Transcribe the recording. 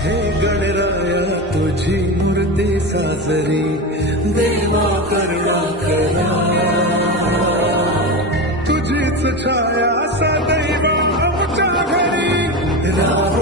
हे गणराया तुझी मूर्ती साजरी, देवा करुणा करा. तुझीच छाया सदैव आमच्या घरी राहा.